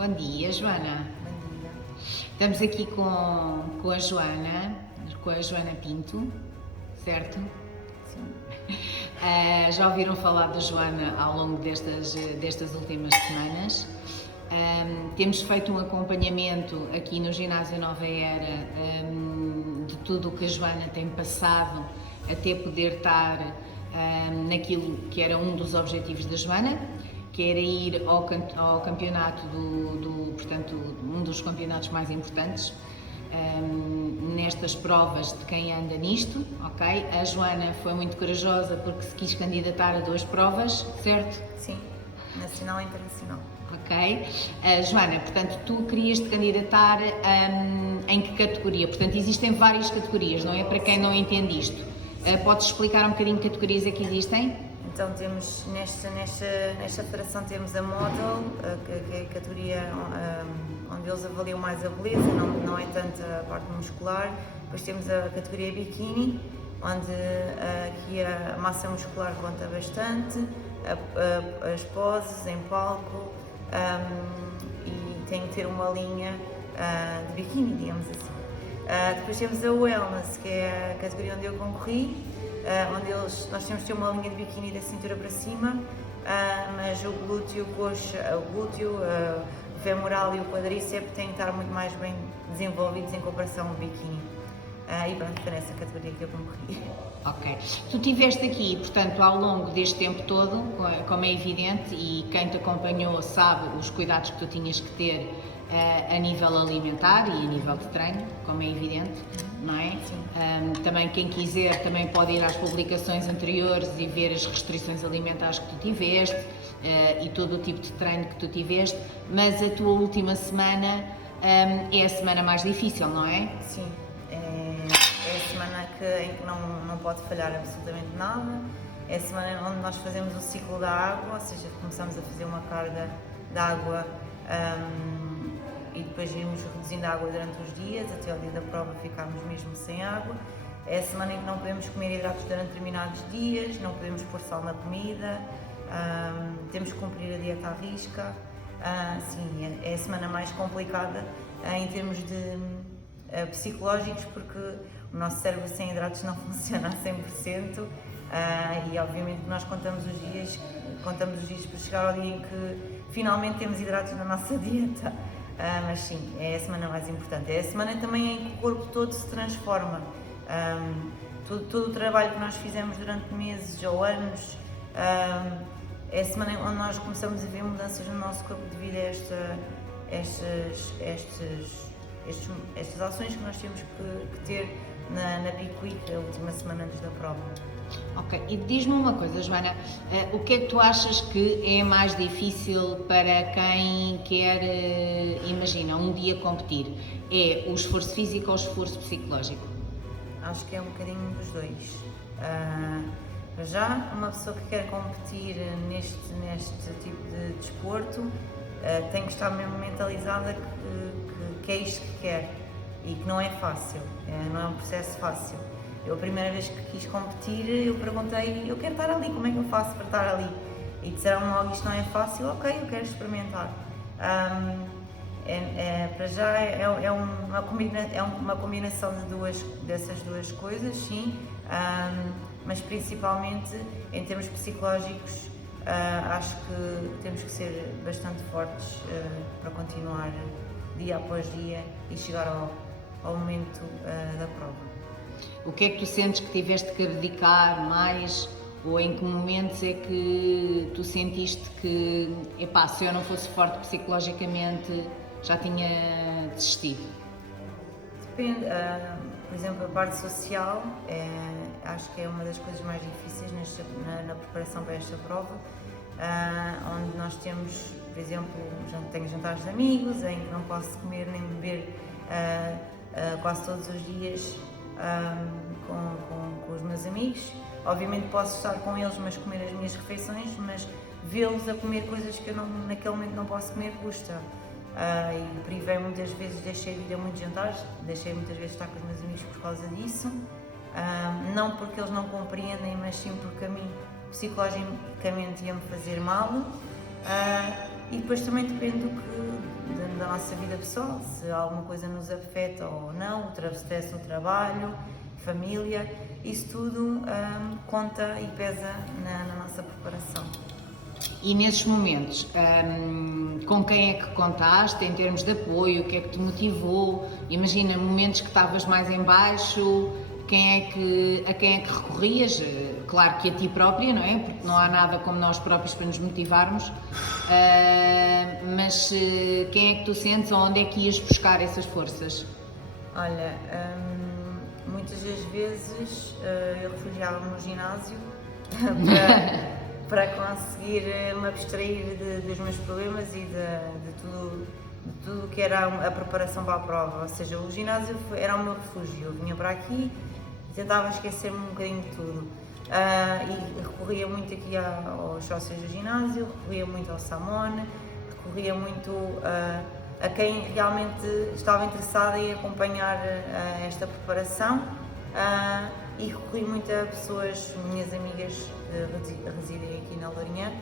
Bom dia, Joana. Bom dia. Estamos aqui com a Joana Pinto, certo? Sim. Já ouviram falar da Joana ao longo destas últimas semanas. Temos feito um acompanhamento aqui no Ginásio Nova Era de tudo o que a Joana tem passado até poder estar naquilo que era um dos objetivos da Joana, que era ir ao campeonato portanto, um dos campeonatos mais importantes nestas provas de quem anda nisto, ok? A Joana foi muito corajosa porque se quis candidatar a 2 provas, certo? Sim, nacional e internacional. Ok. Joana, portanto, tu querias te candidatar em que categoria? Portanto, existem várias categorias, não é? Para quem não entende isto. Podes explicar um bocadinho que categorias é que existem? Então temos nesta federação temos a model, que é a categoria onde eles avaliam mais a beleza, não é tanto a parte muscular. Depois temos a categoria biquíni, onde aqui a massa muscular conta bastante, as poses em palco, e tem que ter uma linha de biquíni, digamos assim. Depois temos a wellness, que é a categoria onde eu concorri, onde nós temos de ter uma linha de biquíni da cintura para cima, mas o glúteo, o femoral e o quadríceps têm que estar muito mais bem desenvolvidos em comparação ao biquíni. E pronto, foi nessa categoria que eu concorri. Ok. Tu estiveste aqui, portanto, ao longo deste tempo todo, como é evidente, e quem te acompanhou sabe os cuidados que tu tinhas que ter a nível alimentar e a nível de treino, como é evidente, não é? Sim. Também quem quiser também pode ir às publicações anteriores e ver as restrições alimentares que tu tiveste e todo o tipo de treino que tu tiveste, mas a tua última semana é a semana mais difícil, não é? Sim. É a semana em que não pode falhar absolutamente nada. É a semana onde nós fazemos o ciclo da água, ou seja, começamos a fazer uma carga de água e depois irmos reduzindo a água durante os dias, até ao dia da prova ficarmos mesmo sem água. É a semana em que não podemos comer hidratos durante determinados dias, não podemos pôr sal na comida, temos que cumprir a dieta à risca. Sim, é a semana mais complicada em termos de psicológicos, porque o nosso cérebro sem hidratos não funciona a 100%, e obviamente nós contamos os dias para chegar ao dia em que finalmente temos hidratos na nossa dieta. Mas sim, é a semana mais importante. É a semana também em que o corpo todo se transforma. Todo o trabalho que nós fizemos durante meses ou anos, é a semana onde nós começamos a ver mudanças no nosso corpo devido a estas ações que nós temos que ter na Peak Week, a última semana antes da prova. Ok, e diz-me uma coisa, Joana, o que é que tu achas que é mais difícil para quem quer, imagina, um dia competir? É o esforço físico ou o esforço psicológico? Acho que é um bocadinho dos dois. Para já, uma pessoa que quer competir neste tipo de desporto tem que estar mesmo mentalizada que é isto que quer e que não é fácil, não é um processo fácil. Eu, a primeira vez que quis competir, eu perguntei, eu quero estar ali, como é que eu faço para estar ali? E disseram logo, isto não é fácil, ok, eu quero experimentar. Para já é uma combinação dessas duas coisas, sim, mas principalmente em termos psicológicos, acho que temos que ser bastante fortes para continuar dia após dia e chegar ao momento da prova. O que é que tu sentes que tiveste que abdicar mais, ou em que momentos é que tu sentiste que, epá, se eu não fosse forte psicologicamente, já tinha desistido? Depende, por exemplo, a parte social acho que é uma das coisas mais difíceis na preparação para esta prova, onde nós temos, por exemplo, tenho jantares de amigos em que não posso comer nem beber quase todos os dias com os meus amigos. Obviamente posso estar com eles, mas comer as minhas refeições, mas vê-los a comer coisas que eu naquele momento não posso comer custa. E privei muitas vezes, deixei de ir a muitos jantares, deixei muitas vezes de estar com os meus amigos por causa disso. Não porque eles não compreendem, mas sim porque a mim psicologicamente ia-me fazer mal. E depois também depende da nossa vida pessoal, se alguma coisa nos afeta ou não, o stress no trabalho, família, isso tudo conta e pesa na nossa preparação. E nesses momentos, com quem é que contaste em termos de apoio? O que é que te motivou? Imagina momentos que estavas mais em baixo, a quem é que recorrias? Claro que a ti própria, não é? Porque não há nada como nós próprios para nos motivarmos, mas quem é que tu sentes ou onde é que ias buscar essas forças? Olha, muitas das vezes eu refugiava-me no ginásio para conseguir me abstrair dos meus problemas e de tudo que era a preparação para a prova. Ou seja, o ginásio era o meu refúgio. Eu vinha para aqui e tentava esquecer-me um bocadinho de tudo. E recorria muito aqui aos sócios do ginásio, recorria muito ao Samone, recorria muito a quem realmente estava interessado em acompanhar esta preparação. E recorri muito a pessoas, minhas amigas residem aqui na Lourinhã,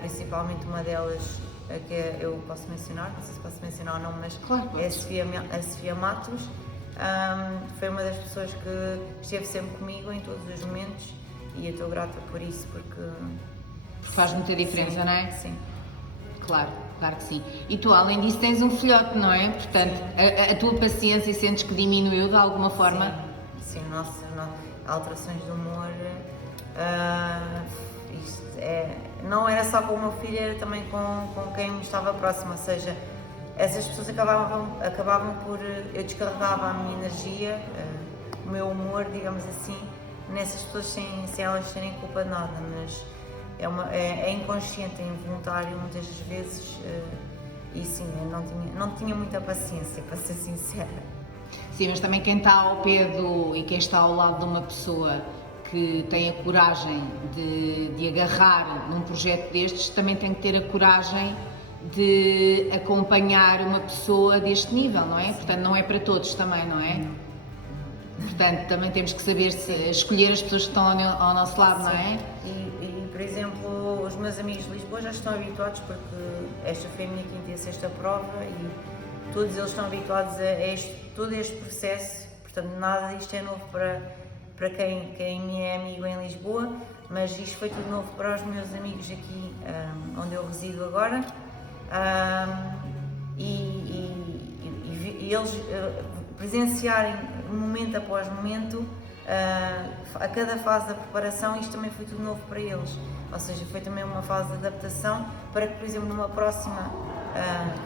principalmente uma delas que eu posso mencionar, não sei se posso mencionar o nome, mas claro, é a Sofia Matos. Foi uma das pessoas que esteve sempre comigo em todos os momentos e eu estou grata por isso, porque faz muita diferença, sim, não é? Sim. Claro, claro que sim. E tu, além disso, tens um filhote, não é? Portanto, a tua paciência sentes que diminuiu de alguma forma? Sim, alterações de humor, não era só com o meu filho, era também com quem me estava próximo, ou seja, essas pessoas acabavam por, eu descarregava a minha energia, o meu humor, digamos assim, nessas pessoas sem elas terem culpa de nada, mas é inconsciente, é involuntário muitas das vezes, e sim, eu não tinha muita paciência, para ser sincera. Sim, mas também quem está ao pé e quem está ao lado de uma pessoa que tem a coragem de agarrar num projeto destes, também tem que ter a coragem de acompanhar uma pessoa deste nível, não é? Portanto, não é para todos também, não é? Portanto, também temos que saber escolher as pessoas que estão ao nosso lado, não é? E, por exemplo, os meus amigos de Lisboa já estão habituados, porque esta foi a minha quinta e a sexta prova e todos eles estão habituados a todo este processo, portanto nada disto é novo para quem me é amigo em Lisboa, mas isto foi tudo novo para os meus amigos aqui onde eu resido agora, e eles presenciarem momento após momento a cada fase da preparação, isto também foi tudo novo para eles, ou seja, foi também uma fase de adaptação para que, por exemplo, numa próxima,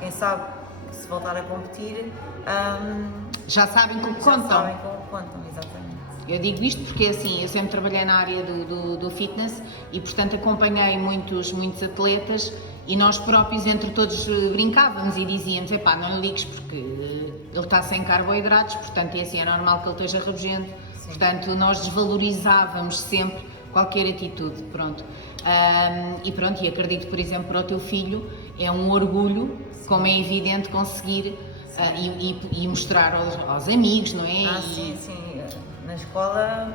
quem sabe, se voltar a competir, já sabem com o que já contam. sabem com o que contam, exatamente. Eu digo isto porque, assim, eu sempre trabalhei na área do fitness e, portanto, acompanhei muitos atletas e nós próprios, entre todos, brincávamos e dizíamos, epá, não lhe ligues porque ele está sem carboidratos, portanto, é assim, é normal que ele esteja rabugento. Sim. Portanto, nós desvalorizávamos sempre qualquer atitude, pronto. E acredito, por exemplo, para o teu filho, é um orgulho, sim, como é evidente, conseguir e mostrar aos amigos, não é? Sim. Na escola,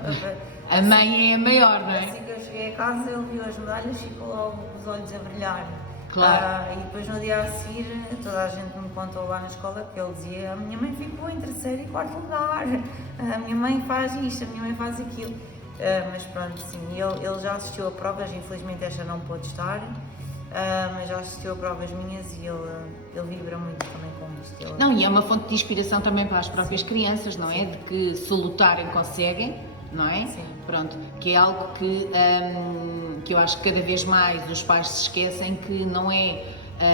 a mãe é a maior, não é? Assim que eu cheguei a casa, ele viu as medalhas e ficou logo com os olhos a brilhar. Claro. E depois no dia a seguir, toda a gente me contou lá na escola que ele dizia: a minha mãe ficou em terceiro e quarto lugar, a minha mãe faz isto, a minha mãe faz aquilo. Mas pronto, sim, ele já assistiu a provas, infelizmente esta não pôde estar, mas já assistiu a provas minhas e ele vibra muito também com isto. Não, e é uma fonte de inspiração também para as próprias crianças, não é? De que se lutarem conseguem, não é? Sim. Pronto, que é algo que eu acho que cada vez mais os pais se esquecem que não é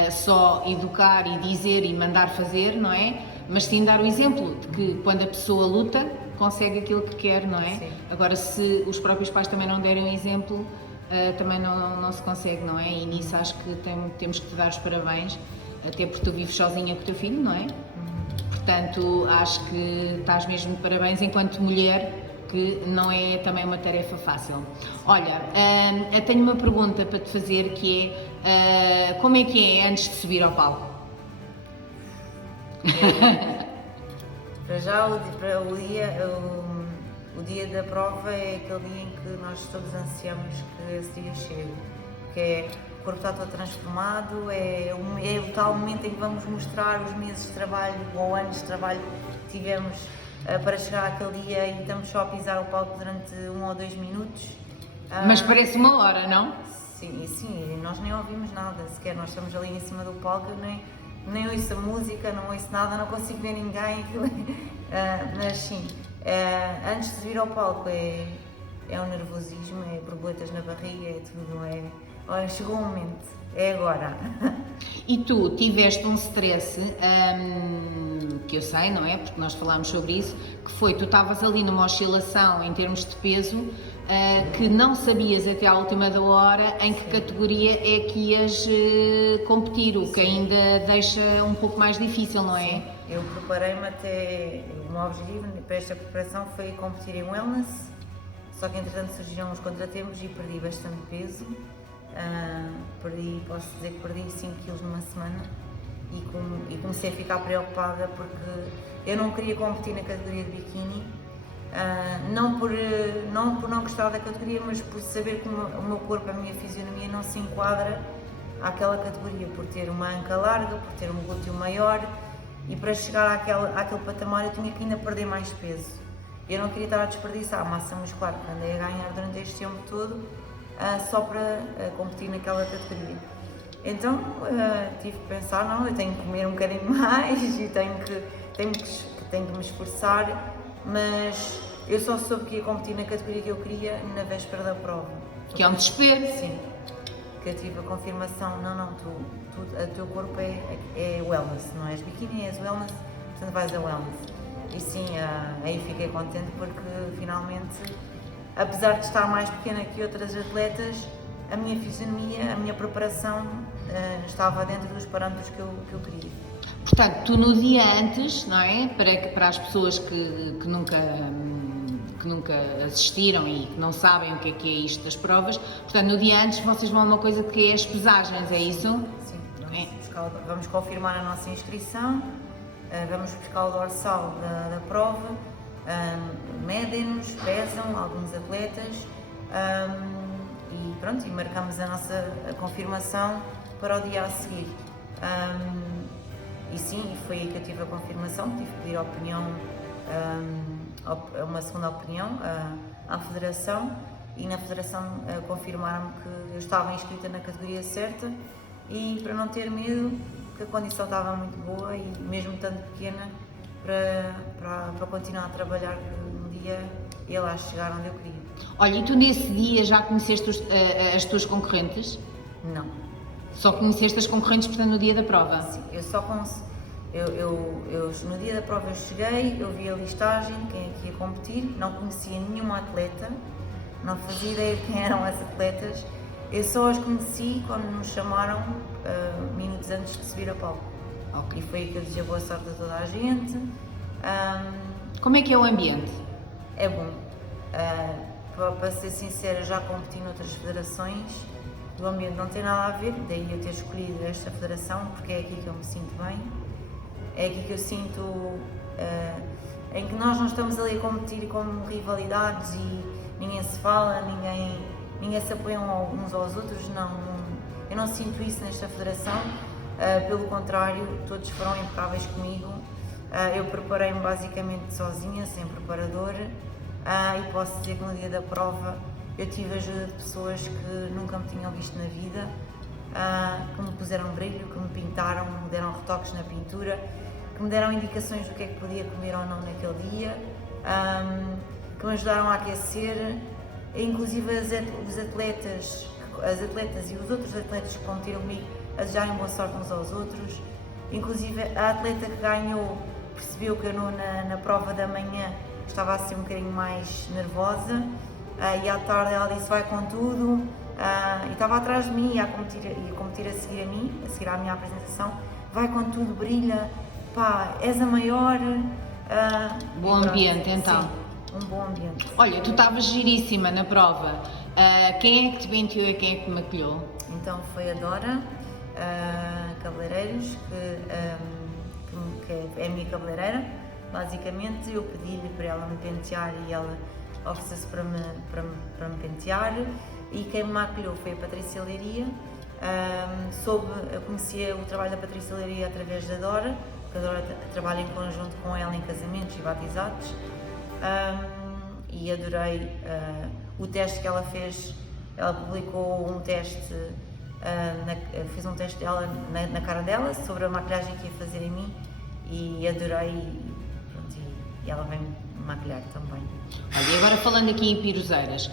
só educar e dizer e mandar fazer, não é? Mas sim dar o exemplo de que quando a pessoa luta, consegue aquilo que quer, não é? Sim. Agora, se os próprios pais também não derem o exemplo, também não se consegue, não é? E nisso acho que temos que te dar os parabéns, até porque tu vives sozinha com o teu filho, não é? Portanto, acho que estás mesmo de parabéns enquanto mulher, que não é também uma tarefa fácil. Olha, eu tenho uma pergunta para te fazer, que é, como é que é antes de subir ao palco? Para já, o dia da prova é aquele dia em que nós todos ansiamos que esse dia chegue, que é corpo está todo transformado, é o tal momento em que vamos mostrar os meses de trabalho ou anos de trabalho que tivemos para chegar àquele dia e estamos só a pisar o palco durante 1 ou 2 minutos. Mas parece uma hora, não? Sim, nós nem ouvimos nada, sequer nós estamos ali em cima do palco, eu nem ouço a música, não ouço nada, não consigo ver ninguém, mas sim, antes de vir ao palco é um nervosismo, é borboletas na barriga, é tudo, olha, chegou o momento, é agora. E tu tiveste um stress, que eu sei, não é? Porque nós falámos sobre isso, que foi, tu estavas ali numa oscilação em termos de peso, que não sabias até à última da hora em que categoria é que ias competir, o que ainda deixa um pouco mais difícil, não é? Sim. Eu preparei-me até, o meu objetivo para esta preparação foi competir em wellness, só que entretanto surgiram os contratempos e perdi bastante peso. Posso dizer que perdi 5 kg numa semana e comecei a ficar preocupada porque eu não queria competir na categoria de biquíni, não por não gostar da categoria, mas por saber que o meu corpo, a minha fisionomia não se enquadra àquela categoria, por ter uma anca larga, por ter um glúteo maior, e para chegar àquele patamar eu tinha que ainda perder mais peso. Eu não queria estar a desperdiçar a massa muscular que andei a ganhar durante este tempo todo só para competir naquela categoria. Então tive que pensar, não, eu tenho que comer um bocadinho mais e tenho que me esforçar, mas eu só soube que ia competir na categoria que eu queria na véspera da prova. Que é um desespero. Sim, que eu tive a confirmação, o teu corpo é wellness, não és biquíni, és wellness, portanto vais a wellness. E sim, aí fiquei contente porque finalmente, apesar de estar mais pequena que outras atletas, a minha fisionomia, a minha preparação estava dentro dos parâmetros que eu queria. Portanto, tu no dia antes, não é? Para as pessoas que nunca assistiram e que não sabem o que é isto das provas, portanto, no dia antes vocês vão a uma coisa que é as pesagens, é isso? Sim, vamos confirmar a nossa inscrição, vamos buscar o dorsal da prova, medem-nos, pesam alguns atletas e pronto, e marcamos a nossa confirmação para o dia a seguir. E sim, foi aí que eu tive a confirmação, tive que pedir uma segunda opinião à Federação, e na Federação confirmaram-me que eu estava inscrita na categoria certa e para não ter medo, que a condição estava muito boa e mesmo tanto pequena para continuar a trabalhar no dia e lá chegar onde eu queria. Olha, e tu nesse dia já conheceste as tuas concorrentes? Não. Só conheceste as concorrentes, portanto, no dia da prova? Sim, no dia da prova eu cheguei, eu vi a listagem de quem é que ia competir, não conhecia nenhuma atleta, não fazia ideia de quem eram as atletas, eu só as conheci quando nos chamaram minutos antes de subir a palco. Okay. E foi aí que eu desejei boa sorte a toda a gente. Como é que é o ambiente? É bom. Para ser sincera, já competi noutras federações, o ambiente não tem nada a ver, daí eu ter escolhido esta federação, porque é aqui que eu me sinto bem, é aqui que eu sinto em que nós não estamos ali a competir como rivalidades e ninguém se fala, ninguém se apoia uns aos outros, eu não sinto isso nesta federação, pelo contrário, todos foram impecáveis comigo, eu preparei-me basicamente sozinha, sem preparador, e posso dizer que no dia da prova eu tive a ajuda de pessoas que nunca me tinham visto na vida, que me puseram brilho, que me pintaram, me deram retoques na pintura, que me deram indicações do que é que podia comer ou não naquele dia, que me ajudaram a aquecer, inclusive as atletas e os outros atletas que competiram comigo a desejarem boa sorte uns aos outros, inclusive a atleta que ganhou percebeu que eu na prova da manhã estava a ser um bocadinho mais nervosa, e à tarde ela disse vai com tudo, e estava atrás de mim, ia competir a seguir a mim, a seguir à minha apresentação, vai com tudo, brilha, pá, és a maior. Bom ambiente, então. Sim, um bom ambiente. Olha, tu estavas giríssima na prova, quem é que te penteou e quem é que te maquilhou? Então foi a Dora Cabeleireiros, que é a minha cabeleireira. Basicamente eu pedi-lhe para ela me pentear e ela ofereceu-se para me pentear, e quem me maquilhou foi a Patrícia Leiria, Eu conhecia o trabalho da Patrícia Leiria através da Dora, porque a Dora trabalha em conjunto com ela em casamentos e batizados, e adorei o teste que ela fez. Ela publicou um teste, fez um teste dela na cara dela sobre a maquilhagem que ia fazer em mim, e adorei, pronto, e ela vem maquilhar também. Olha, e agora falando aqui em piroseiras,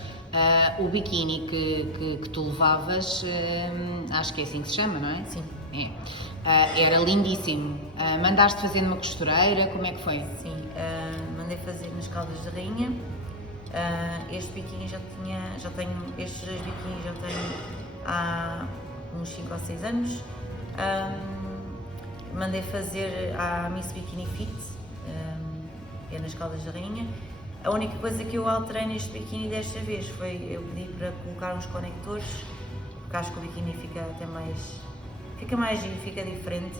o biquíni que tu levavas, acho que é assim que se chama, não é? Sim. Era lindíssimo. Mandaste fazer numa costureira, como é que foi? Sim, mandei fazer nas Caldas de Rainha. Este biquíni estes 2 biquínis já tenho há uns 5 ou 6 anos. Mandei fazer à Miss Bikini Fit, que é nas Caldas da Rainha. A única coisa que eu alterei neste biquíni desta vez foi, eu pedi para colocar uns conectores, porque acho que o biquíni fica mais giro, fica diferente.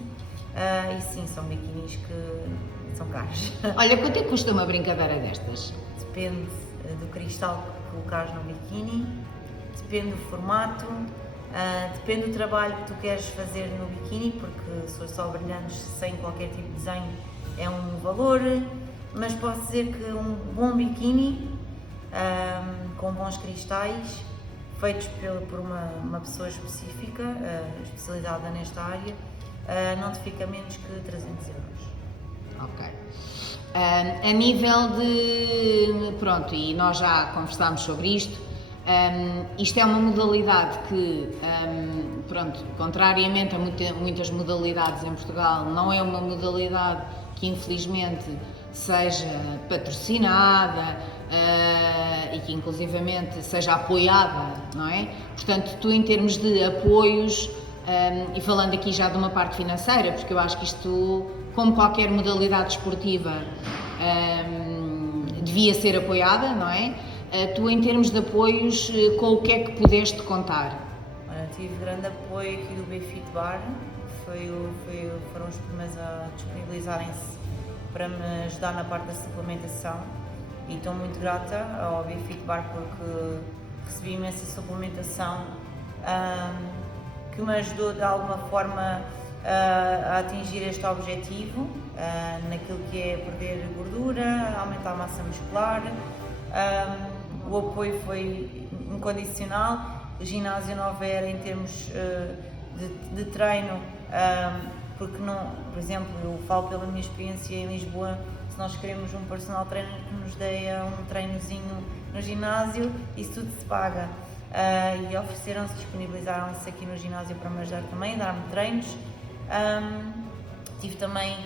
E sim, são biquinis que são caros. Olha, quanto é que custa uma brincadeira destas? Depende do cristal que colocares no biquíni, depende do formato, depende do trabalho que tu queres fazer no biquíni, porque se for só brilhantes sem qualquer tipo de desenho é um valor, mas posso dizer que um bom biquíni com bons cristais, feitos por uma pessoa específica, especializada nesta área, não te fica menos que 300 euros. Ok. A nível de, pronto, e nós já conversámos sobre isto, isto é uma modalidade que, pronto, contrariamente a muitas modalidades em Portugal, não é uma modalidade que infelizmente seja patrocinada e que inclusivamente seja apoiada, não é? Portanto, tu em termos de apoios, e falando aqui já de uma parte financeira, porque eu acho que isto, como qualquer modalidade esportiva, devia ser apoiada, não é? Tu em termos de apoios, com o que é que pudeste contar? Tive grande apoio aqui do BFit Bar, foram os primeiros a disponibilizarem-se para me ajudar na parte da suplementação, e estou muito grata ao BFit Bar porque recebi imensa suplementação que me ajudou de alguma forma a atingir este objetivo, naquilo que é perder gordura, aumentar a massa muscular. O apoio foi incondicional. O ginásio Nova Era em termos de treino, porque não, por exemplo, eu falo pela minha experiência em Lisboa, se nós queremos um personal trainer que nos dê um treinozinho no ginásio, isso tudo se paga. E ofereceram-se, disponibilizaram-se aqui no ginásio para me ajudar também, a dar-me treinos. Tive também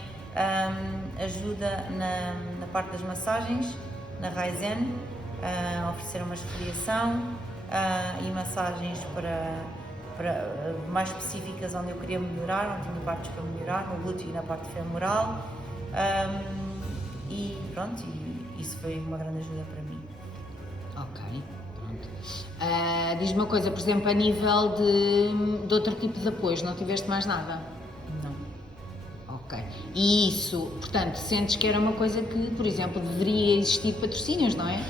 ajuda na parte das massagens, na Raizen, ofereceram uma esfoliação e massagens mais específicas onde eu queria melhorar, onde tinha partes para melhorar, no glúteo e na parte femoral. E pronto, isso foi uma grande ajuda para mim. Ok, pronto. Diz-me uma coisa, por exemplo, a nível de outro tipo de apoios, não tiveste mais nada? Não. Ok. E isso, portanto, sentes que era uma coisa que, por exemplo, deveria existir patrocínios, não é?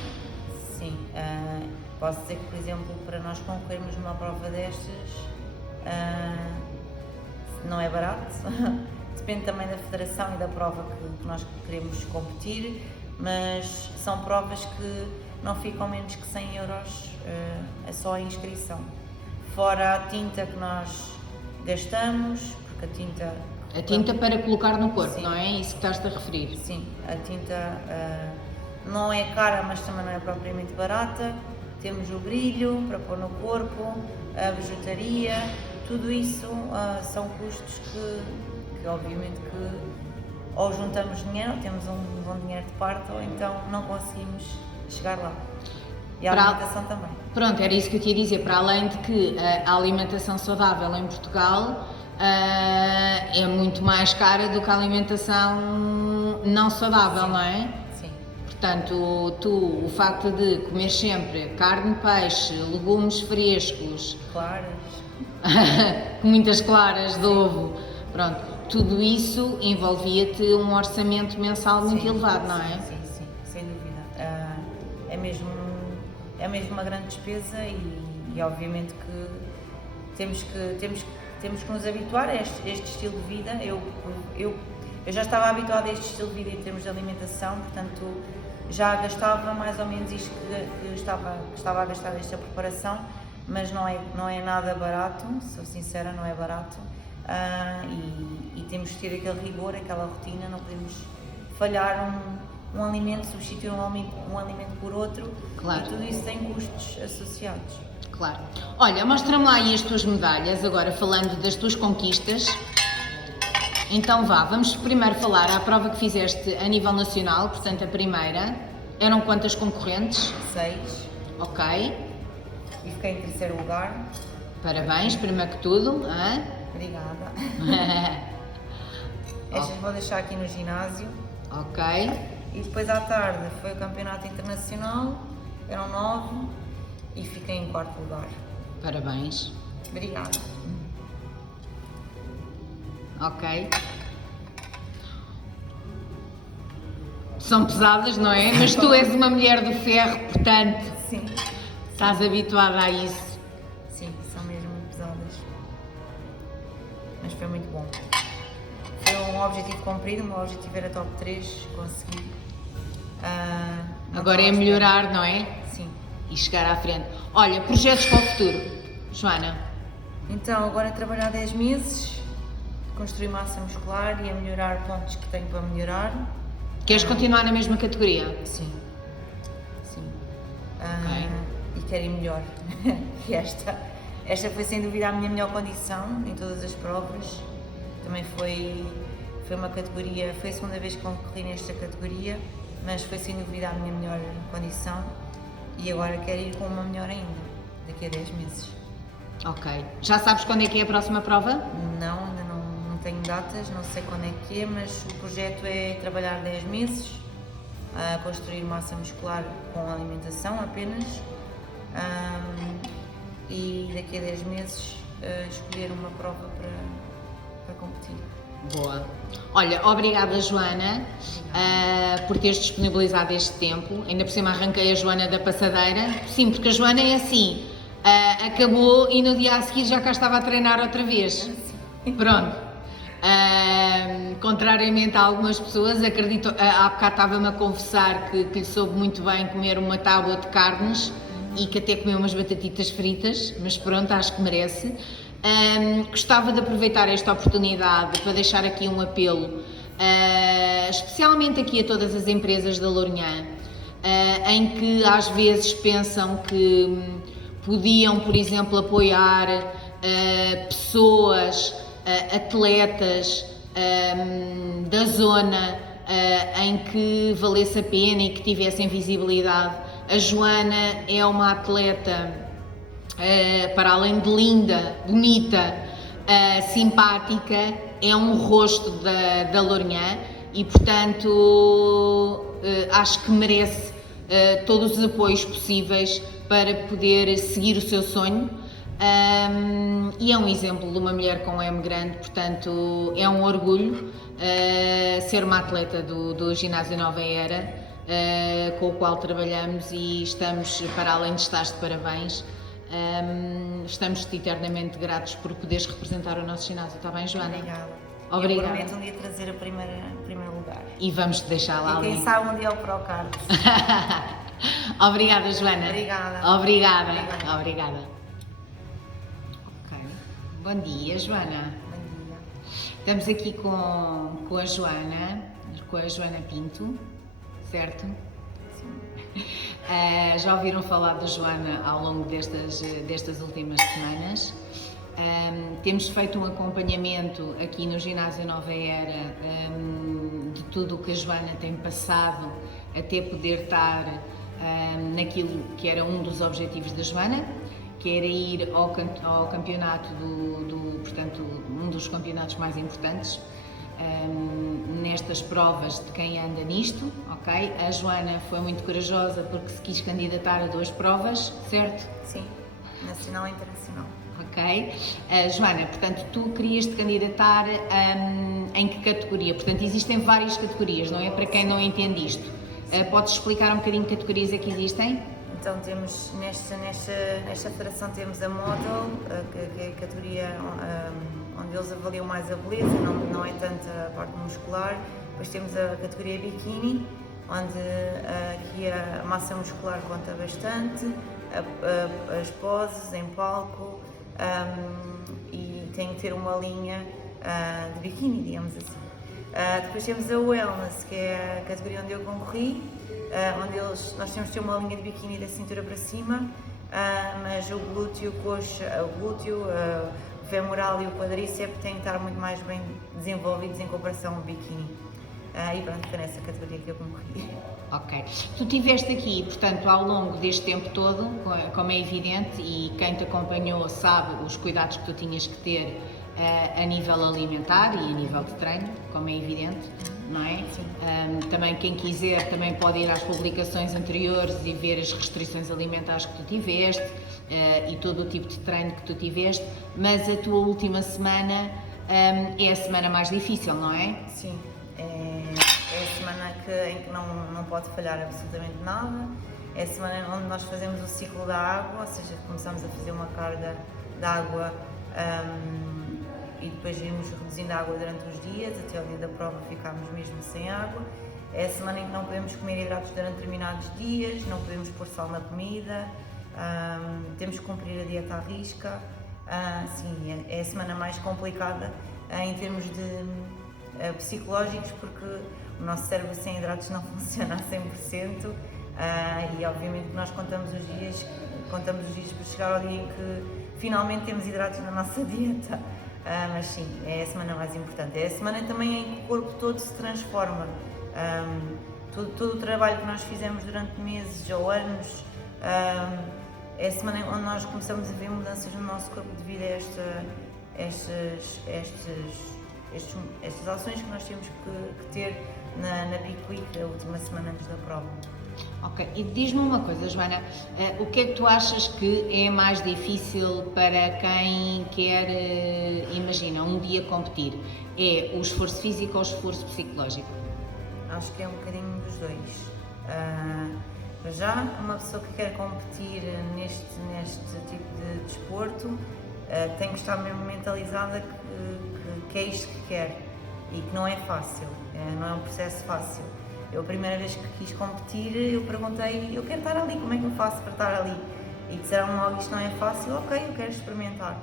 Sim. Posso dizer que, por exemplo, para nós concorrermos numa prova destas, não é barato. Depende também da federação e da prova que nós queremos competir, mas são provas que não ficam menos que 100 euros, é só a inscrição. Fora a tinta que nós gastamos, porque a tinta... A tinta para colocar no corpo, sim, não é? Isso que estás-te a referir? Sim, a tinta não é cara, mas também não é propriamente barata. Temos o brilho para pôr no corpo, a bijutaria, tudo isso são custos que obviamente que ou juntamos dinheiro, ou temos um bom dinheiro de parte, ou então não conseguimos chegar lá. E a alimentação também. Pronto, era isso que eu queria dizer, para além de que a alimentação saudável em Portugal é muito mais cara do que a alimentação não saudável, sim, não é? Sim. Portanto, o facto de comer sempre carne, peixe, legumes frescos, Claras. com muitas claras de ovo, pronto, tudo isso envolvia-te um orçamento mensal muito elevado, não é? Sim, sem dúvida. É mesmo uma grande despesa e obviamente que temos que nos habituar a este estilo de vida. Eu já estava habituada a este estilo de vida em termos de alimentação, portanto já gastava mais ou menos isto que estava a gastar desta preparação, mas não é nada barato, sou sincera, não é barato, e temos que ter aquele rigor, aquela rotina, não podemos falhar um alimento, substituir um alimento por outro, claro. E tudo isso tem custos associados. Claro. Olha, mostra-me lá aí as tuas medalhas, agora falando das tuas conquistas. Então vamos primeiro falar à prova que fizeste a nível nacional, portanto a primeira. Eram quantas concorrentes? 6. Ok. E fiquei em terceiro lugar. Parabéns, primeiro que tudo. Obrigada. Estas vou deixar aqui no ginásio. Ok. E depois à tarde foi o campeonato internacional, eram 9 e fiquei em quarto lugar. Parabéns. Obrigada. Ok. São pesadas, não é? Mas tu és uma mulher do ferro, portanto, sim, estás habituada a isso. Sim, são mesmo muito pesadas. Mas foi muito bom. Foi um objetivo cumprido, o meu objetivo era top 3, consegui. Agora é melhorar, não é? Sim. E chegar à frente. Olha, projetos para o futuro, Joana? Então, agora é trabalhar 10 meses, construir massa muscular e a melhorar pontos que tenho para melhorar. Queres continuar na mesma categoria? Sim. Sim. Ok. E quero ir melhor que esta. Esta foi sem dúvida a minha melhor condição em todas as provas. Também foi uma categoria, foi a segunda vez que concorri nesta categoria, mas foi sem dúvida a minha melhor condição e agora quero ir com uma melhor ainda, daqui a 10 meses. Ok. Já sabes quando é que é a próxima prova? Não, ainda não tenho datas, não sei quando é que é, mas o projeto é trabalhar 10 meses, construir massa muscular com alimentação apenas, e daqui a 10 meses escolher uma prova para competir. Boa. Olha, obrigada Joana por teres disponibilizado este tempo. Ainda por cima arranquei a Joana da passadeira. Sim, porque a Joana é assim, acabou e no dia a seguir já cá estava a treinar outra vez. Pronto. Contrariamente a algumas pessoas, acredito, há bocado estava-me a confessar que lhe soube muito bem comer uma tábua de carnes e que até comeu umas batatitas fritas, mas pronto, acho que merece. Gostava de aproveitar esta oportunidade para deixar aqui um apelo, especialmente aqui a todas as empresas da Lourinhã, em que às vezes pensam que podiam, por exemplo, apoiar pessoas, atletas da zona em que valesse a pena e que tivessem visibilidade. A Joana é uma atleta, para além de linda, bonita, simpática, é um rosto da Lourinhã e, portanto, acho que merece todos os apoios possíveis para poder seguir o seu sonho. E é um exemplo de uma mulher com M grande, portanto, é um orgulho ser uma atleta do Ginásio Nova Era, com o qual trabalhamos e estamos, para além de estar de parabéns, estamos-te eternamente gratos por poderes representar o nosso ginásio. Está bem, Joana? Obrigada. Obrigada. Eu prometo um dia trazer o primeiro lugar. E vamos-te deixar lá. E quem sabe um dia ao Procard. Obrigada, Joana. Obrigada. Obrigada. Ok. Bom dia, Joana. Bom dia. Estamos aqui com a Joana Pinto, certo? Sim. Já ouviram falar da Joana ao longo destas últimas semanas. Temos feito um acompanhamento aqui no Ginásio Nova Era de tudo o que a Joana tem passado até poder estar naquilo que era um dos objetivos da Joana, que era ir ao campeonato portanto, um dos campeonatos mais importantes nestas provas de quem anda nisto, ok? A Joana foi muito corajosa porque se quis candidatar a 2 provas, certo? Sim, nacional e internacional. Ok. Joana, portanto, tu querias te candidatar em que categoria? Portanto, existem várias categorias, não é? Para quem não entende isto. Podes explicar um bocadinho que categorias é que existem? Então temos nesta federação temos a Model, que é a categoria onde eles avaliam mais a beleza, não é tanto a parte muscular. Depois temos a categoria Bikini, onde aqui a massa muscular conta bastante, as poses em palco, e tem que ter uma linha de biquíni, digamos assim. Depois temos a Wellness, que é a categoria onde eu concorri, onde nós temos de ter uma linha de biquíni da cintura para cima, mas o glúteo, coxa, o glúteo, o femoral e o quadríceps têm que estar muito mais bem desenvolvidos em comparação ao biquíni. E pronto, foi nessa categoria que eu concorri. Ok. Tu estiveste aqui, portanto, ao longo deste tempo todo, como é evidente, e quem te acompanhou sabe os cuidados que tu tinhas que ter a nível alimentar e a nível de treino, como é evidente, não é? Também quem quiser também pode ir às publicações anteriores e ver as restrições alimentares que tu tiveste e todo o tipo de treino que tu tiveste, mas a tua última semana é a semana mais difícil, não é? Sim. É a semana em que não pode falhar absolutamente nada. É a semana onde nós fazemos o ciclo da água, ou seja, começamos a fazer uma carga de água e depois irmos reduzindo a água durante os dias, até ao dia da prova ficarmos mesmo sem água. É a semana em que não podemos comer hidratos durante determinados dias, não podemos pôr sal na comida, temos que cumprir a dieta à risca. Sim, é a semana mais complicada em termos de psicológicos, porque o nosso cérebro sem hidratos não funciona a 100%, e obviamente que nós contamos os dias para chegar ao dia em que finalmente temos hidratos na nossa dieta. Mas sim, é a semana mais importante. É a semana também em que o corpo todo se transforma. Todo o trabalho que nós fizemos durante meses ou anos, é a semana onde nós começamos a ver mudanças no nosso corpo devido a estas ações que nós temos que ter na Peak Week, a última semana antes da prova. Ok, e diz-me uma coisa, Joana, o que é que tu achas que é mais difícil para quem quer, imagina, um dia competir? É o esforço físico ou o esforço psicológico? Acho que é um bocadinho dos dois. Para já, uma pessoa que quer competir neste tipo de desporto tem que estar mesmo mentalizada que é isto que quer e que não é fácil, não é um processo fácil. Eu, a primeira vez que quis competir, eu perguntei, eu quero estar ali, como é que eu faço para estar ali? E disseram logo, isto não é fácil, ok, eu quero experimentar.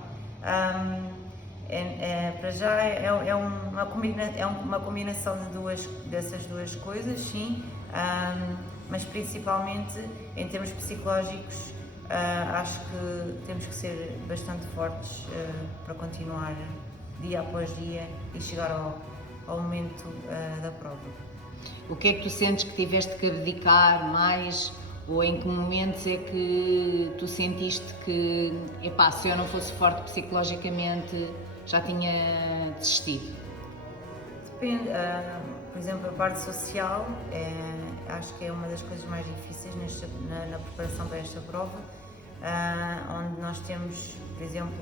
Para já é uma combinação dessas duas coisas, sim, mas principalmente em termos psicológicos, acho que temos que ser bastante fortes para continuar dia após dia e chegar ao momento da prova. O que é que tu sentes que tiveste que abdicar mais, ou em que momentos é que tu sentiste que, epá, se eu não fosse forte psicologicamente já tinha desistido? Depende, por exemplo, a parte social acho que é uma das coisas mais difíceis na preparação para esta prova, onde nós temos, por exemplo,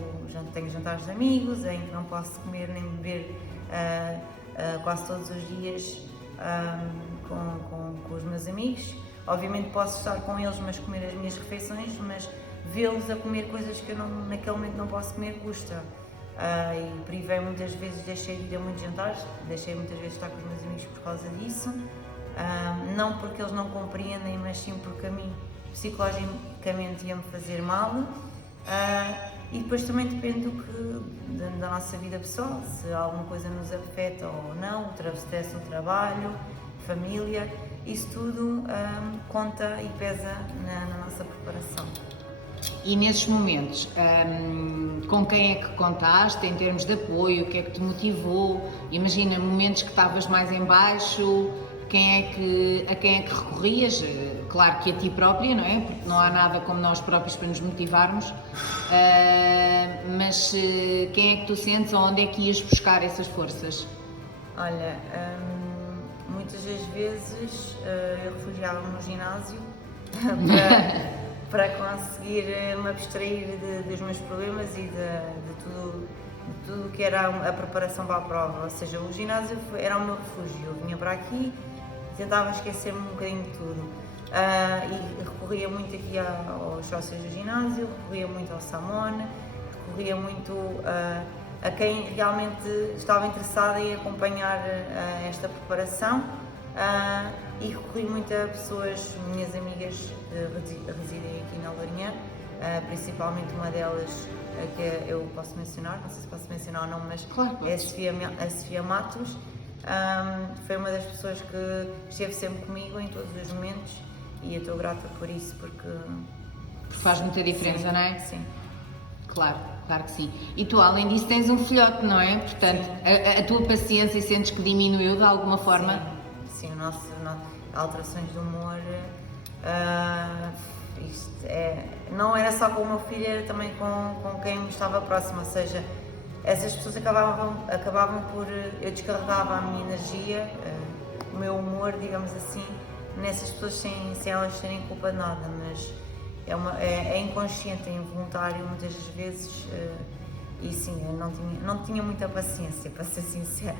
tenho jantares de amigos em que não posso comer nem beber quase todos os dias com os meus amigos. Obviamente posso estar com eles, mas comer as minhas refeições, mas vê-los a comer coisas que eu naquele momento não posso comer custa. E privei muitas vezes, deixei de ir a muitos jantares, deixei muitas vezes de estar com os meus amigos por causa disso. Não porque eles não compreendem, mas sim porque a mim psicologicamente ia-me fazer mal. E depois também depende da nossa vida pessoal, se alguma coisa nos afeta ou não, o stress no trabalho, família, isso tudo conta e pesa na nossa preparação. E nesses momentos, com quem é que contaste em termos de apoio? O que é que te motivou? Imagina momentos que estavas mais em baixo, a quem é que recorrias? Claro que a ti própria, não é? Porque não há nada como nós próprios para nos motivarmos, mas quem é que tu sentes ou onde é que ias buscar essas forças? Olha, muitas das vezes eu refugiava-me no ginásio para conseguir me abstrair dos meus problemas e de tudo que era a preparação para a prova. Ou seja, o ginásio era o meu refúgio. Eu vinha para aqui e tentava esquecer-me um bocadinho de tudo. e recorria muito aqui aos sócios do ginásio, recorria muito ao Samone, recorria muito a quem realmente estava interessado em acompanhar esta preparação, e recorri muito a pessoas, minhas amigas que residem aqui na Lourinhã, principalmente uma delas que eu posso mencionar, não sei se posso mencionar o nome, mas claro, é a Sofia Matos. Foi uma das pessoas que esteve sempre comigo em todos os momentos e eu estou grata por isso, porque faz muita diferença, sim, não é? Sim. Claro, claro que sim. E tu, além disso, tens um filhote, não é? Portanto, a tua paciência sentes que diminuiu de alguma forma? Sim, alterações de humor, não era só com o meu filho, era também com quem me estava próximo, ou seja, essas pessoas acabavam por, eu descarregava a minha energia, o meu humor, digamos assim, nessas pessoas sem elas terem culpa de nada, mas é inconsciente, é involuntário muitas das vezes, e sim, eu não tinha muita paciência, para ser sincera.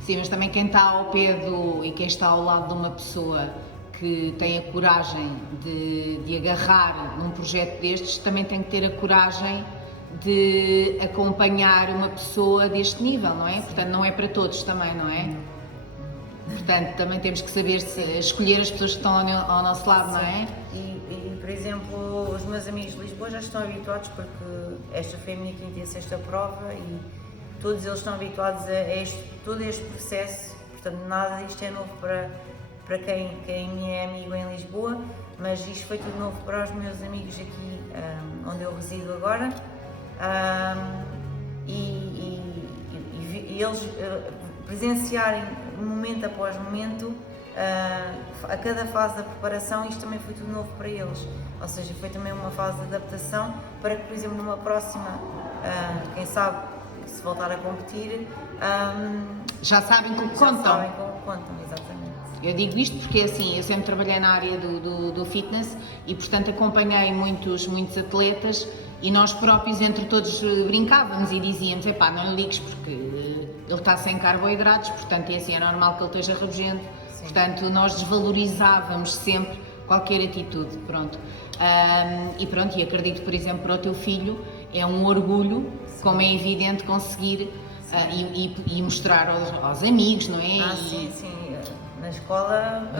Sim, mas também quem está ao pé e quem está ao lado de uma pessoa que tem a coragem de agarrar num projeto destes, também tem que ter a coragem de acompanhar uma pessoa deste nível, não é? Portanto, não é para todos também, não é? Portanto, também temos que saber escolher as pessoas que estão ao nosso lado, não é? E, por exemplo, os meus amigos de Lisboa já estão habituados, porque esta foi a minha quinta e sexta prova e todos eles estão habituados a todo este processo, portanto nada disto é novo para quem é amigo em Lisboa, mas isto foi tudo novo para os meus amigos aqui onde eu resido agora, e eles presenciarem momento após momento a cada fase da preparação, isto também foi tudo novo para eles, ou seja, foi também uma fase de adaptação para que, por exemplo, numa próxima, quem sabe, se voltar a competir, já sabem com o que já contam. sabem com o que contam, exatamente. Eu digo isto porque, assim, eu sempre trabalhei na área do fitness e, portanto, acompanhei muitos atletas e nós próprios, entre todos, brincávamos e dizíamos, epá, não lhe ligues porque ele está sem carboidratos, portanto, é assim, é normal que ele esteja rabugento. Sim. Portanto, nós desvalorizávamos sempre qualquer atitude, pronto. E acredito, por exemplo, para o teu filho, é um orgulho, sim, como é evidente, conseguir e mostrar aos amigos, não é? Sim. Na escola,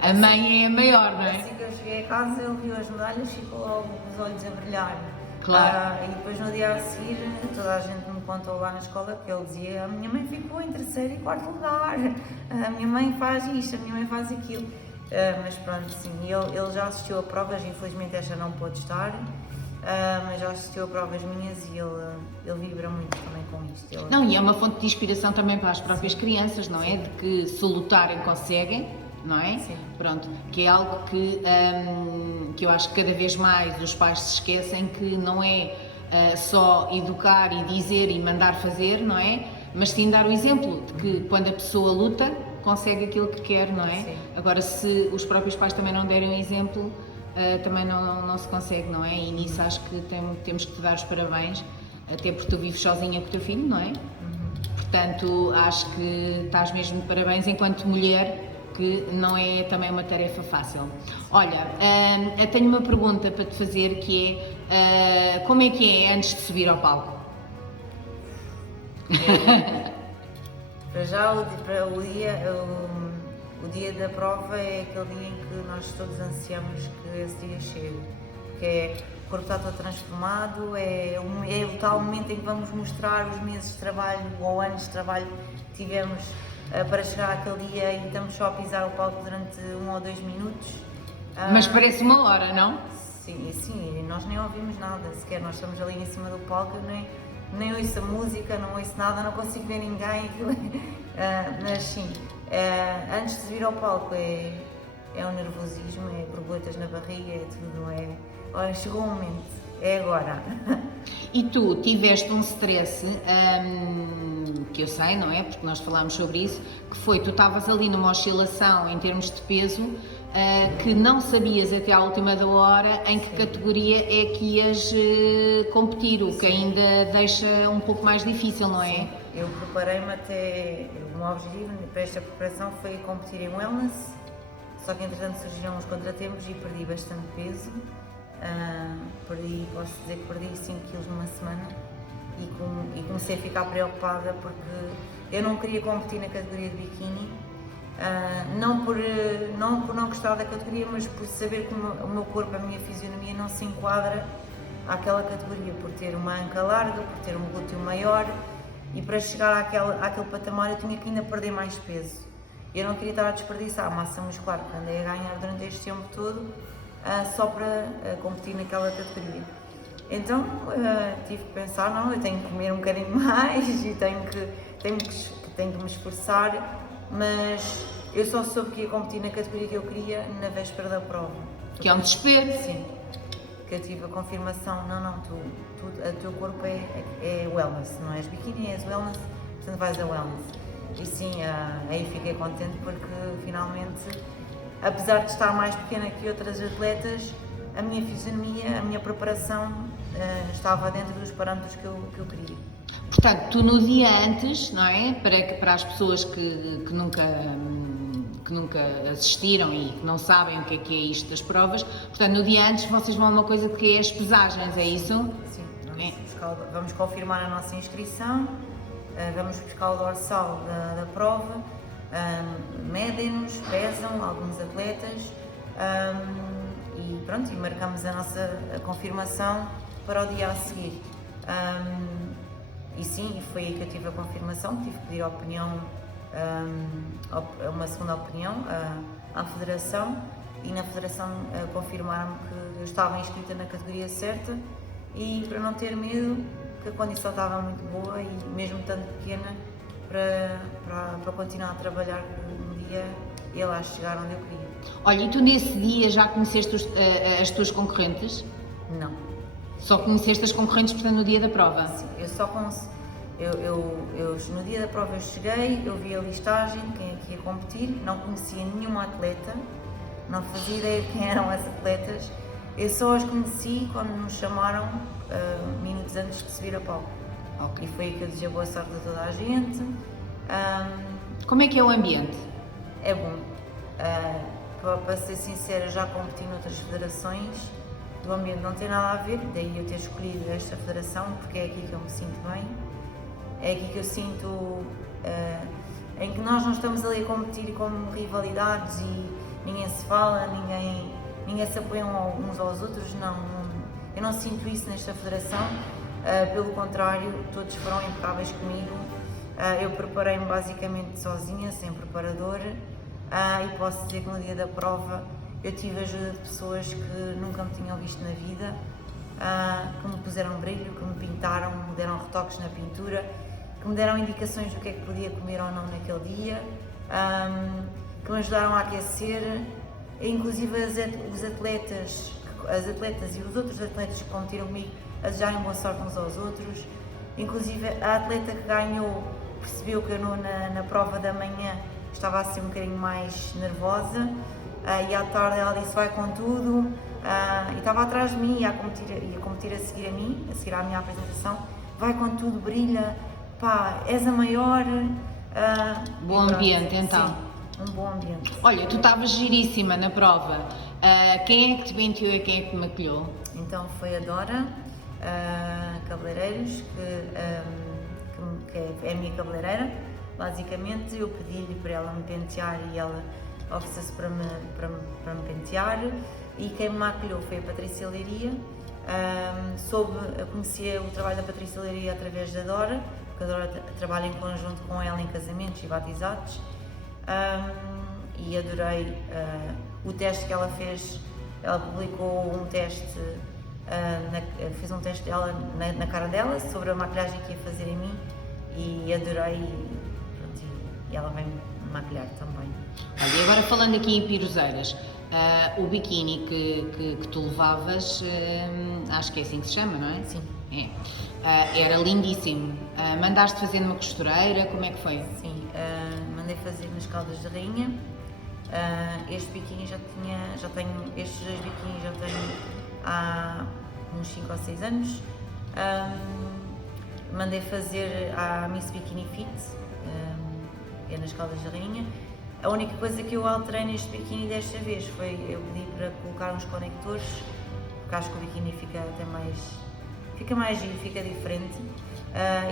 a mãe é a maior, não é? Assim que eu cheguei a casa, ele viu as medalhas e ficou logo com os olhos a brilhar. Claro. E depois no dia a seguir, toda a gente me contou lá na escola que ele dizia: a minha mãe ficou em terceiro e quarto lugar, a minha mãe faz isto, a minha mãe faz aquilo. Mas pronto, sim, ele já assistiu a provas, infelizmente esta não pôde estar. Mas já assistiu a provas minhas e ele vibra muito também com isto. Não, e é uma fonte de inspiração também para as próprias crianças, não é? De que se lutarem conseguem, não é? Sim. Pronto, que é algo que eu acho que cada vez mais os pais se esquecem que não é só educar e dizer e mandar fazer, não é? Mas sim dar o exemplo de que quando a pessoa luta, consegue aquilo que quer, não é? Sim. Agora, se os próprios pais também não derem o exemplo, também não se consegue, não é? E nisso acho que temos que te dar os parabéns, até porque tu vives sozinha com o teu filho, não é? Portanto, acho que estás mesmo de parabéns enquanto mulher, que não é também uma tarefa fácil. Olha, eu tenho uma pergunta para te fazer, que é, como é que é antes de subir ao palco? Para já, o dia da prova é aquele dia em que nós todos ansiamos que esse dia chegue, porque o corpo está todo transformado, é o tal momento em que vamos mostrar os meses de trabalho ou anos de trabalho que tivemos para chegar àquele dia e estamos só a pisar o palco durante 1 ou 2 minutos. Mas parece uma hora, não? Sim, nós nem ouvimos nada sequer, nós estamos ali em cima do palco, nem ouço a música, não ouço nada, não consigo ver ninguém, mas sim, antes de subir ao palco é um nervosismo, é borboletas na barriga, é tudo, olha, chegou o momento, é agora. E tu tiveste um stress, que eu sei, não é? Porque nós falámos sobre isso, que foi, tu estavas ali numa oscilação em termos de peso, que não sabias até à última da hora em que categoria é que ias competir, o que ainda deixa um pouco mais difícil, não é? Sim. Eu preparei-me até, o meu objetivo para esta preparação foi competir em wellness, só que entretanto surgiram os contratempos e perdi bastante peso. Posso dizer que perdi 5 kg numa semana e comecei a ficar preocupada porque eu não queria competir na categoria de biquíni, não por não gostar da categoria, mas por saber que o meu corpo, a minha fisionomia não se enquadra àquela categoria, por ter uma anca larga, por ter um glúteo maior, e para chegar àquele patamar eu tinha que ainda perder mais peso. Eu não queria estar a desperdiçar a massa muscular que andei a ganhar durante este tempo todo só para competir naquela categoria. Então tive que pensar, não, eu tenho que comer um bocadinho mais e tenho que me esforçar, mas eu só soube que ia competir na categoria que eu queria na véspera da prova. Que é um desespero. Sim, que eu tive a confirmação, não, o teu corpo é wellness, não és biquíni, és wellness, portanto vais a wellness. E sim, aí fiquei contente porque finalmente, apesar de estar mais pequena que outras atletas, a minha fisionomia, a minha preparação estava dentro dos parâmetros que eu queria. Portanto, tu no dia antes, não é? Para as pessoas que nunca assistiram e que não sabem o que é isto das provas, portanto, no dia antes vocês vão a uma coisa que é as pesagens, é isso? Sim, vamos confirmar a nossa inscrição, vamos buscar o dorsal da prova, medem-nos, pesam alguns atletas e pronto, e marcamos a nossa confirmação para o dia a seguir. E sim, foi aí que eu tive a confirmação, tive que pedir uma segunda opinião à Federação, e na Federação confirmaram-me que eu estava inscrita na categoria certa, e para não ter medo, que a condição estava muito boa e mesmo tanto pequena para continuar a trabalhar um dia e lá chegar onde eu queria. Olha, e tu nesse dia já conheceste as tuas concorrentes? Não. Só conheceste as concorrentes, portanto, no dia da prova? Sim, no dia da prova eu cheguei, eu vi a listagem, quem é que ia competir, não conhecia nenhuma atleta, não fazia ideia de quem eram as atletas, eu só as conheci quando nos chamaram minutos antes de subir a palco. Okay. E foi aí que eu desejei boa sorte a toda a gente. Como é que é o ambiente? É bom. Para ser sincera, já competi noutras federações, o ambiente não tem nada a ver, daí eu ter escolhido esta federação, porque é aqui que eu me sinto bem, é aqui que eu sinto em que nós não estamos ali a competir como rivalidades e ninguém se fala, ninguém se apoia uns aos outros, não, eu não sinto isso nesta federação, pelo contrário, todos foram impecáveis comigo, eu preparei-me basicamente sozinha, sem preparador, e posso dizer que no dia da prova eu tive a ajuda de pessoas que nunca me tinham visto na vida, que me puseram brilho, que me pintaram, me deram retoques na pintura, que me deram indicações do que é que podia comer ou não naquele dia, que me ajudaram a aquecer, inclusive as atletas e os outros atletas que competiram comigo a desejarem boa sorte uns aos outros, inclusive a atleta que ganhou percebeu que eu na prova da manhã estava a ser um bocadinho mais nervosa, e à tarde ela disse vai com tudo, e estava atrás de mim, ia competir a seguir a mim, a seguir à minha apresentação, vai com tudo, brilha, pá, és a maior. Bom ambiente então. Sim, um bom ambiente. Olha, tu estavas giríssima na prova, quem é que te penteou e quem é que te maquilhou? Então foi a Dora Cabeleireiros, que é a minha cabeleireira, basicamente eu pedi-lhe para ela me pentear e ela ofereceu-se para me pentear, e quem me maquilhou foi a Patrícia Leiria. Conhecia o trabalho da Patrícia Leiria através da Dora, porque a Dora trabalha em conjunto com ela em casamentos e batizados, e adorei o teste que ela fez. Ela publicou um teste, fez um teste dela na cara dela sobre a maquilhagem que ia fazer em mim, e adorei, e ela vem me maquilhar também. Olha, e agora falando aqui em piroseiras, o biquíni que tu levavas, acho que é assim que se chama, não é? Sim. Era lindíssimo. Mandaste fazer numa costureira, como é que foi? Sim, mandei fazer nas Caldas da Rainha. Este biquíni estes dois biquínis já tenho há uns 5 ou 6 anos. Mandei fazer à Miss Bikini Fit, nas Caldas da Rainha. A única coisa que eu alterei neste biquíni desta vez foi eu pedi para colocar uns conectores, porque acho que o biquíni fica até mais, fica mais giro, fica diferente.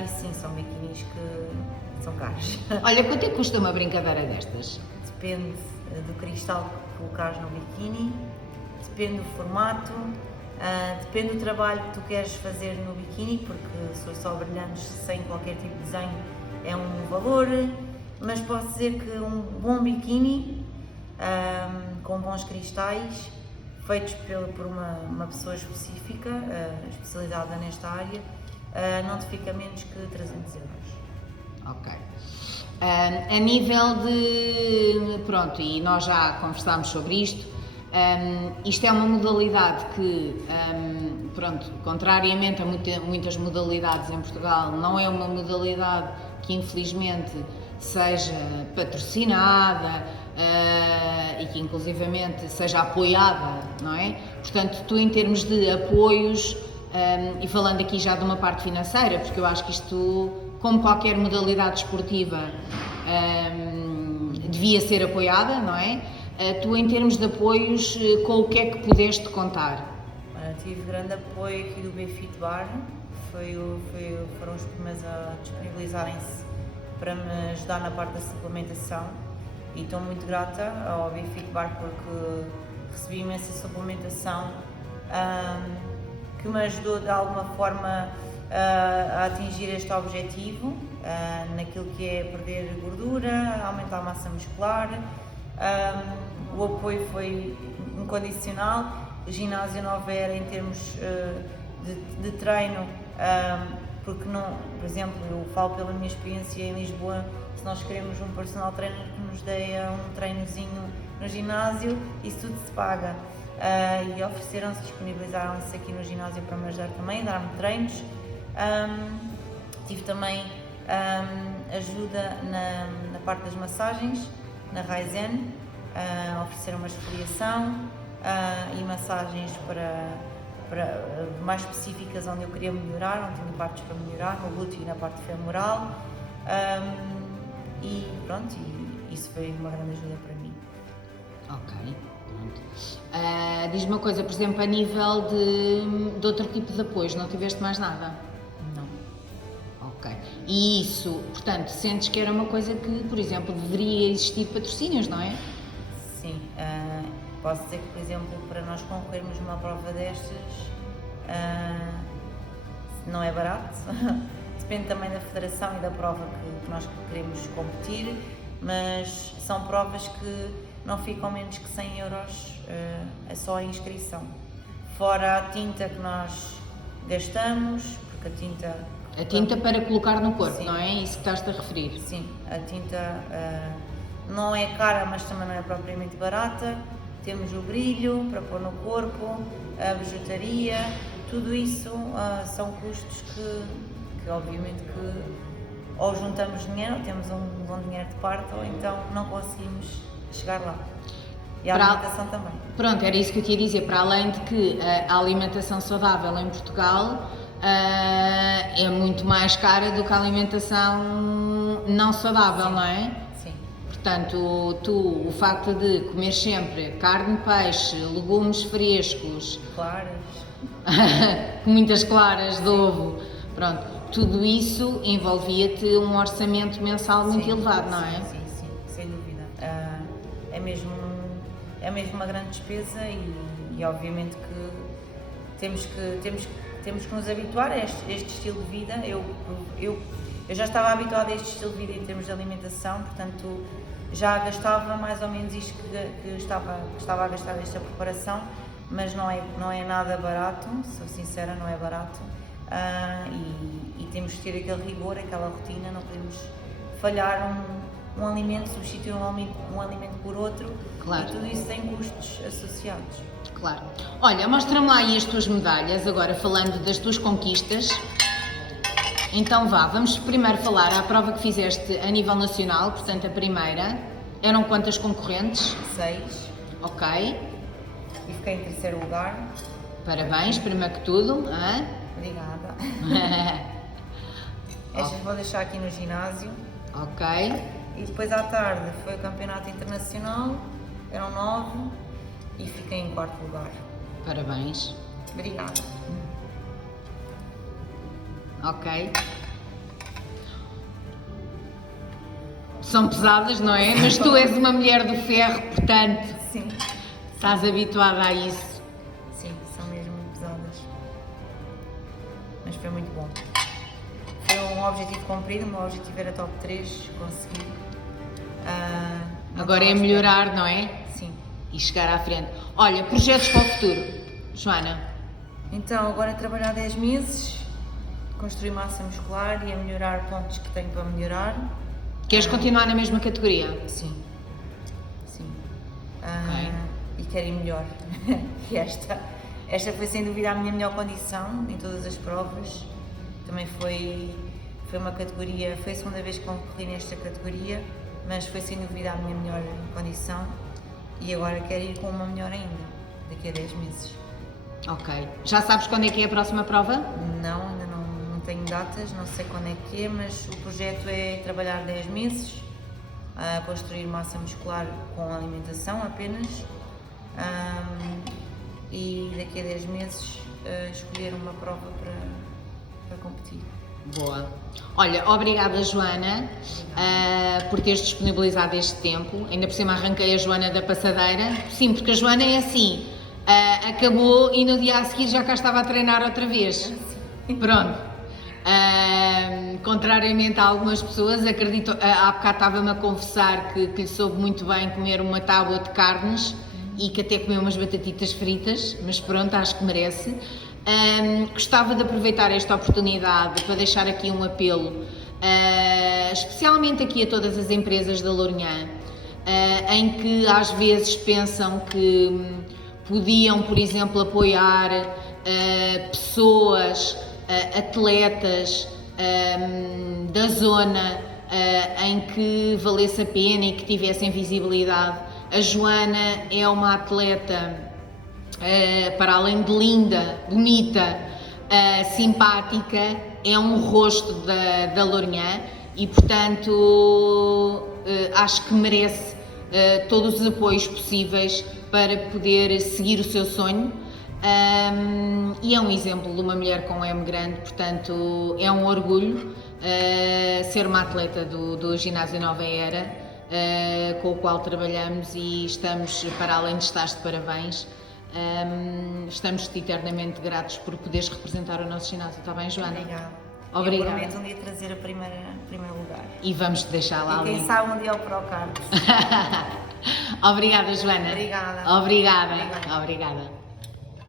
E sim, são biquinis que são caros. Olha, quanto é que custa uma brincadeira destas? Depende do cristal que colocares no biquíni, depende do formato, depende do trabalho que tu queres fazer no biquíni, porque se for só brilhantes sem qualquer tipo de desenho é um valor, mas posso dizer que um bom biquíni com bons cristais, feitos por uma pessoa específica, especializada nesta área, não te fica menos que 300 euros. Ok. A nível de, pronto, e nós já conversámos sobre isto, isto é uma modalidade que, pronto, contrariamente a muitas modalidades em Portugal, não é uma modalidade que infelizmente seja patrocinada e que inclusivamente seja apoiada, não é? Portanto, tu em termos de apoios, e falando aqui já de uma parte financeira, porque eu acho que isto, como qualquer modalidade esportiva, devia ser apoiada, não é? Tu em termos de apoios, com o que é que pudeste contar? Tive grande apoio aqui do BFit Bar, foram os primeiros a disponibilizarem-se para me ajudar na parte da suplementação e estou muito grata ao BFit Bar porque recebi imensa suplementação que me ajudou de alguma forma a atingir este objetivo, naquilo que é perder gordura, aumentar a massa muscular. O apoio foi incondicional. O ginásio Nova Era em termos de treino, porque não, por exemplo, eu falo pela minha experiência em Lisboa, se nós queremos um personal trainer que nos dê um treinozinho no ginásio, isso tudo se paga. E ofereceram-se, disponibilizaram-se aqui no ginásio para me ajudar também, dar-me treinos. Tive também ajuda na parte das massagens, na Raizen, ofereceram uma esfoliação e massagens mais específicas onde eu queria melhorar, onde tinha partes para melhorar, no glúteo e na parte femoral. E pronto, isso foi uma grande ajuda para mim. Ok, pronto. Diz-me uma coisa, por exemplo, a nível de outro tipo de apoios, não tiveste mais nada? Não. Ok. E isso, portanto, sentes que era uma coisa que, por exemplo, deveria existir patrocínios, não é? Sim. Posso dizer que, por exemplo, para nós concorrermos numa prova destas, não é barato. Depende também da federação e da prova que nós queremos competir, mas são provas que não ficam menos que 100 euros só a inscrição. Fora a tinta que nós gastamos, porque a tinta... A tinta para colocar no corpo, sim, não é? Isso que estás-te a referir? Sim, a tinta não é cara, mas também não é propriamente barata. Temos o brilho para pôr no corpo, a bijuteria, tudo isso são custos que obviamente que ou juntamos dinheiro, ou temos um bom dinheiro de parte, ou então não conseguimos chegar lá. E a alimentação também. Pronto, era isso que eu te ia dizer, para além de que a alimentação saudável em Portugal é muito mais cara do que a alimentação não saudável, sim, não é? Sim. Portanto, o facto de comer sempre carne, peixe, legumes frescos, claras, com muitas claras de ovo, pronto, tudo isso envolvia-te um orçamento mensal muito elevado, não é? Sim, sim, sem dúvida. É mesmo uma grande despesa e obviamente que temos que nos habituar a este estilo de vida. Eu já estava habituada a este estilo de vida em termos de alimentação, portanto já gastava mais ou menos isto que estava a gastar nesta preparação, mas não é nada barato, sou sincera, não é barato. E temos que ter aquele rigor, aquela rotina, não podemos falhar um alimento, substituir um alimento por outro, claro. E tudo isso tem custos associados. Claro. Olha, mostra-me lá aí as tuas medalhas, agora falando das tuas conquistas. Então vamos primeiro falar à prova que fizeste a nível nacional, portanto a primeira. Eram quantas concorrentes? 6. Ok. E fiquei em terceiro lugar. Parabéns, primeiro que tudo. Obrigada. Estas vou deixar aqui no ginásio. Ok. E depois à tarde foi o campeonato internacional, eram 9 e fiquei em 4º lugar. Parabéns. Obrigada. Ok. São pesadas, não é? Mas tu és uma mulher do ferro, portanto, Sim, estás habituada a isso. sim, são mesmo muito pesadas. Mas foi muito bom. Foi um objetivo cumprido, o meu objetivo era top 3, consegui. Não Agora é estava à melhorar, não é? espera. Sim. E chegar à frente. Olha, projetos para o futuro, Joana? Então, agora é trabalhar 10 meses, construir massa muscular e a melhorar pontos que tenho para melhorar. Queres continuar na mesma categoria? Sim. Sim. Ok. E quero ir melhor que esta. Esta foi sem dúvida a minha melhor condição em todas as provas. Também foi uma categoria, foi a segunda vez que concorri nesta categoria, mas foi sem dúvida a minha melhor condição e agora quero ir com uma melhor ainda, daqui a 10 meses. Ok. Já sabes quando é que é a próxima prova? Não, ainda não tenho datas, não sei quando é que é, mas o projeto é trabalhar 10 meses, construir massa muscular com alimentação apenas, e daqui a 10 meses escolher uma prova para competir. Boa. Olha, obrigada Joana por teres disponibilizado este tempo. Ainda por cima arranquei a Joana da passadeira. Sim, porque a Joana é assim, acabou e no dia a seguir já cá estava a treinar outra vez. Pronto. Contrariamente a algumas pessoas, acredito, há bocado estava-me a confessar que lhe soube muito bem comer uma tábua de carnes e que até comeu umas batatitas fritas, mas pronto, acho que merece. Gostava de aproveitar esta oportunidade para deixar aqui um apelo, especialmente aqui a todas as empresas da Lourinhã, em que às vezes pensam que podiam, por exemplo, apoiar pessoas, atletas da zona em que valesse a pena e que tivessem visibilidade. A Joana é uma atleta, para além de linda, bonita, simpática, é um rosto da Lourinhã e, portanto, acho que merece todos os apoios possíveis para poder seguir o seu sonho. E é um exemplo de uma mulher com M grande, portanto, é um orgulho ser uma atleta do Ginásio Nova Era, com o qual trabalhamos e estamos, para além de estar de parabéns, estamos-te eternamente gratos por poderes representar o nosso ginásio. Está bem, Joana? Obrigada. Obrigada. Eu prometo um dia trazer o primeiro lugar. E vamos-te deixar lá E quem ali. sabe um dia ao Procard. Obrigada, Joana. Obrigada. Obrigada. Obrigada. Obrigada.